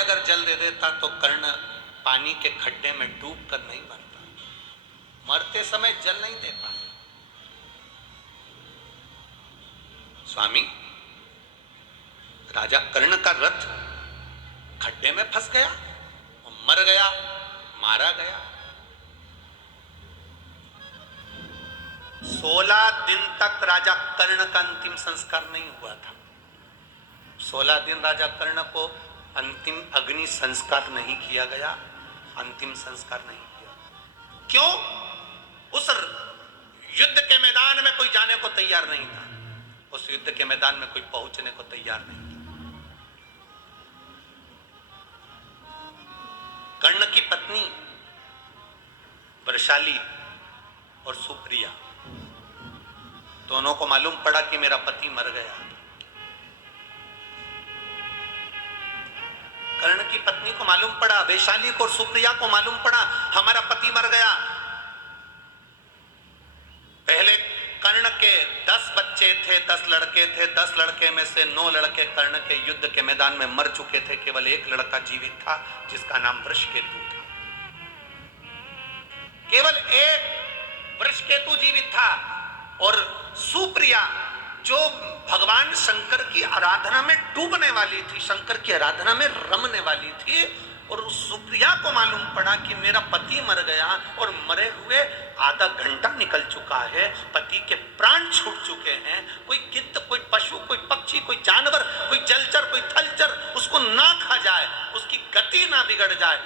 अगर जल दे देता तो कर्ण पानी के खड्डे में डूब कर नहीं मरता, मरते समय जल नहीं दे पाए। स्वामी, राजा कर्ण का रथ खड्डे में फंस गया, मर गया, मारा गया। 16 दिन तक राजा कर्ण का अंतिम संस्कार नहीं हुआ था। 16 दिन राजा कर्ण को अंतिम अग्नि संस्कार नहीं किया गया, अंतिम संस्कार नहीं किया। क्यों? उस युद्ध के मैदान में कोई जाने को तैयार नहीं था, उस युद्ध के मैदान में कोई पहुंचने को तैयार नहीं था। कर्ण की पत्नी वृषाली और सुप्रिया, दोनों को मालूम पड़ा कि मेरा पति मर गया। कर्ण की पत्नी को मालूम पड़ा, वैशाली को और सुप्रिया को मालूम पड़ा हमारा पति मर गया। पहले कर्ण के 10 बच्चे थे, 10 लड़के थे, 10 लड़के में से 9 लड़के कर्ण के युद्ध के मैदान में मर चुके थे, केवल एक लड़का जीवित था जिसका नाम वृषकेतु था। केवल एक वृषकेतु जीवित था और सुप्रिया जो भगवान शंकर की आराधना में डूबने वाली थी, शंकर की आराधना में रमने वाली थी, और उस सुप्रिया को मालूम पड़ा कि मेरा पति मर गया और मरे हुए आधा घंटा निकल चुका है, पति के प्राण छूट चुके हैं, कोई गिद्ध, कोई पशु, कोई पक्षी, कोई जानवर, कोई जलचर, कोई थलचर उसको ना खा जाए, उसकी गति ना बिगड़ जाए,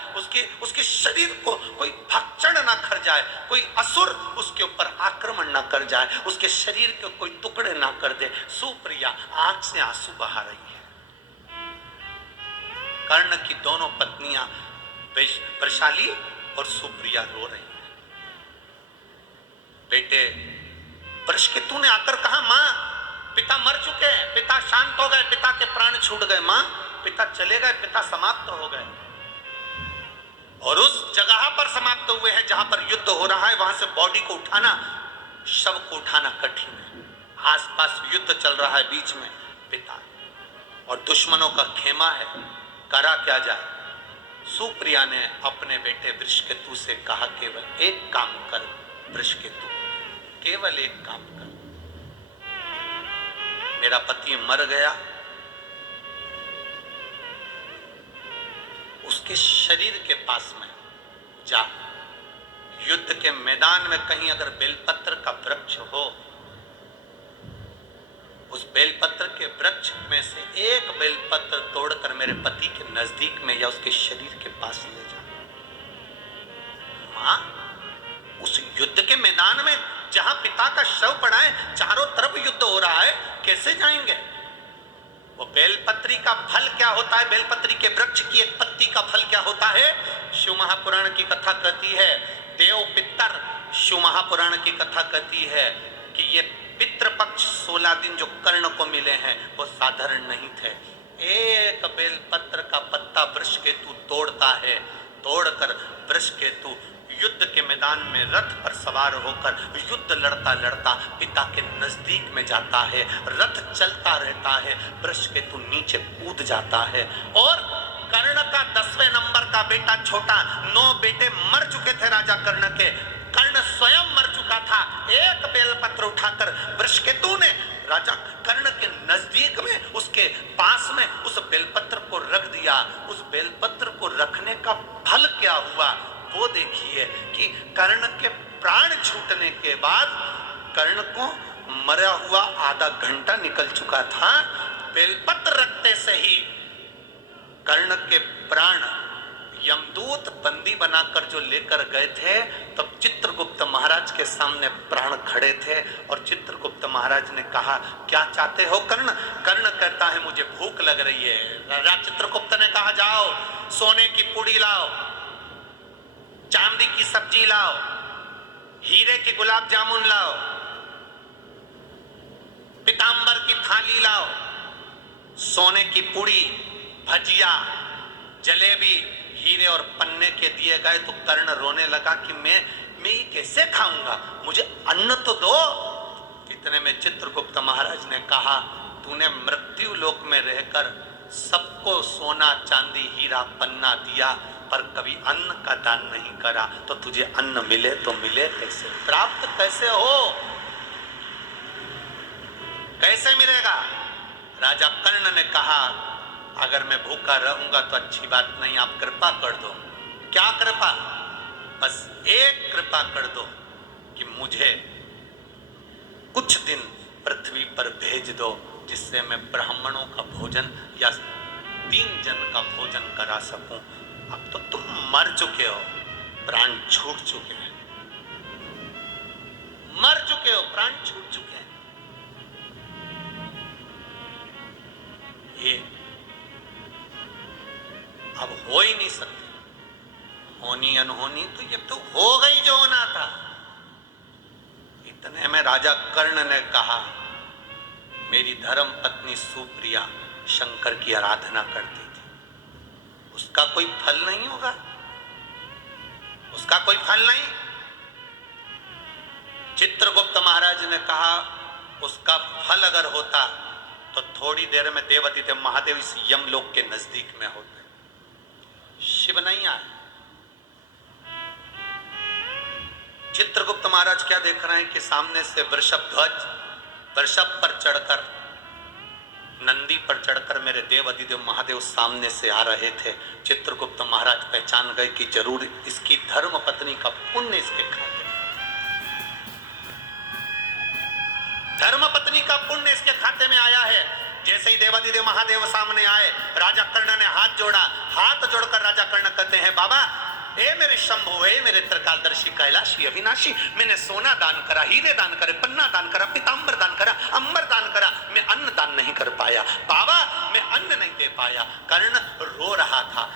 उसके शरीर को कोई भक्षण ना कर जाए, कोई असुर उसके ऊपर आक्रमण ना कर जाए, उसके शरीर के कोई टुकड़े ना कर दे। सुप्रिया आंख से आंसू बहा रही है। कर्ण की दोनों पत्नियां वृषाली और सुप्रिया रो रही हैं। बेटे वृषकेतु ने आकर कहा, मां पिता मर चुके हैं, पिता शांत हो गए, पिता के प्राण छूट गए, मां पिता चले गए, पिता समाप्त हो गए। और उस जगह पर समाप्त हुए हैं जहां पर युद्ध हो रहा है, वहां से बॉडी को उठाना, शव को उठाना कठिन है। आसपास युद्ध चल रहा है, बीच में पिता और दुश्मनों का खेमा है, करा क्या जाए। सुप्रिया ने अपने बेटे वृषकेतु से कहा, केवल एक काम कर वृषकेतु, केवल एक काम कर, मेरा पति मर गया, उसके शरीर के पास में जा, युद्ध के मैदान में कहीं अगर बेलपत्र का वृक्ष हो, उस बेलपत्र के वृक्ष में से एक बेलपत्र तोड़कर मेरे पति के नजदीक में या उसके शरीर के पास ले जा। मां, उस युद्ध के मैदान में जहां पिता का शव पड़ा है, चारों तरफ युद्ध हो रहा है, कैसे जाएंगे? वो बेलपत्री का फल क्या होता है, बेलपत्री के वृक्ष की एक पत्ती का फल क्या होता है? शिव महापुराण की कथा कहती है, देव पितर, शिव महापुराण की कथा कहती है कि ये पितृपक्ष 16 दिन जो कर्ण को मिले हैं वो साधारण नहीं थे। एक बेलपत्र का पत्ता वृषकेतु तोड़ता है, तोड़कर वृषकेतु युद्ध के मैदान में रथ पर सवार होकर युद्ध लड़ता लड़ता पिता के नजदीक में जाता है। रथ चलता रहता है, वृषकेतु नीचे कूद जाता है और कर्ण का 10वें नंबर का बेटा छोटा, 9 बेटे मर चुके थे राजा कर्ण के, कर्ण स्वयं मर चुका था। एक बेलपत्र उठाकर वृषकेतु ने राजा कर्ण के नजदीक में, उसके पास में उस बेलपत्र को रख दिया। उस बेलपत्र को रखने का फल क्या हुआ वो देखिए कि कर्ण के प्राण छूटने के बाद कर्ण को मरा हुआ आधा घंटा निकल चुका था। बेलपत्र रखते से ही कर्ण के प्राण यमदूत बंदी बनाकर जो लेकर गए थे, तब चित्रगुप्त महाराज के सामने प्राण खड़े थे और चित्रगुप्त महाराज ने कहा, क्या चाहते हो कर्ण? कर्ण कहता है, मुझे भूख लग रही है। राजा चित्रगुप्त ने कहा, जाओ सोने की पुड़ी लाओ, चांदी की सब्जी लाओ, हीरे के गुलाब जामुन लाओ, पीतांबर की थाली लाओ, सोने की पुड़ी, भजिया, जलेबी, हीरे और पन्ने के दिए गए। तो कर्ण रोने लगा कि मैं ये कैसे खाऊंगा, मुझे अन्न तो दो। इतने में चित्रगुप्त महाराज ने कहा, तूने मृत्यु लोक में रहकर सबको सोना चांदी हीरा पन्ना दिया, पर कभी अन्न का दान नहीं करा, तो तुझे अन्न मिले तो मिले कैसे, प्राप्त कैसे हो, कैसे मिलेगा। राजा कर्ण ने कहा, अगर मैं भूखा रहूंगा तो अच्छी बात नहीं, आप कृपा कर दो। क्या कृपा? बस एक कृपा कर दो कि मुझे कुछ दिन पृथ्वी पर भेज दो, जिससे मैं ब्राह्मणों का भोजन या 3 जन का भोजन करा सकूं। अब तो तुम मर चुके हो, प्राण छूट चुके हैं, मर चुके हो, प्राण छूट चुके हैं। ये अब हो ही नहीं सकती, होनी अनहोनी तो ये तो हो गई जो होना था। इतने में राजा कर्ण ने कहा, मेरी धर्म पत्नी सुप्रिया शंकर की आराधना करती थी, उसका कोई फल नहीं होगा, उसका कोई फल नहीं। चित्रगुप्त महाराज ने कहा, उसका फल अगर होता तो थोड़ी देर में देवादिदेव महादेव इस यमलोक के नजदीक में होते। शिव नहीं आए। चित्रगुप्त महाराज क्या देख रहे हैं कि सामने से वृषभ ध्वज वृषभ पर चढ़कर, नंदी पर चढ़कर मेरे देव अधिदेव महादेव सामने से आ रहे थे। चित्रगुप्त महाराज पहचान गए कि जरूर इसकी धर्म पत्नी का पुण्य इसके खाते, धर्म पत्नी का पुण्य इसके खाते में आया है। जैसे ही देवादिदेव महादेव सामने आए, राजा कर्ण ने हाथ जोड़ा, हाथ जोड़कर राजा कर्ण कहते हैं, बाबा ए मेरे शंभु, ए मेरे त्रिकालदर्शी कैलाशी अविनाशी, मैंने सोना दान करा, हीरे दान करे, पन्ना दान करा, पीतांबर दान करा, अंबर दान करा, मैं अन्न दान नहीं कर पाया। बाबा मैं अन्न नहीं दे पाया। कर्ण रो रहा था।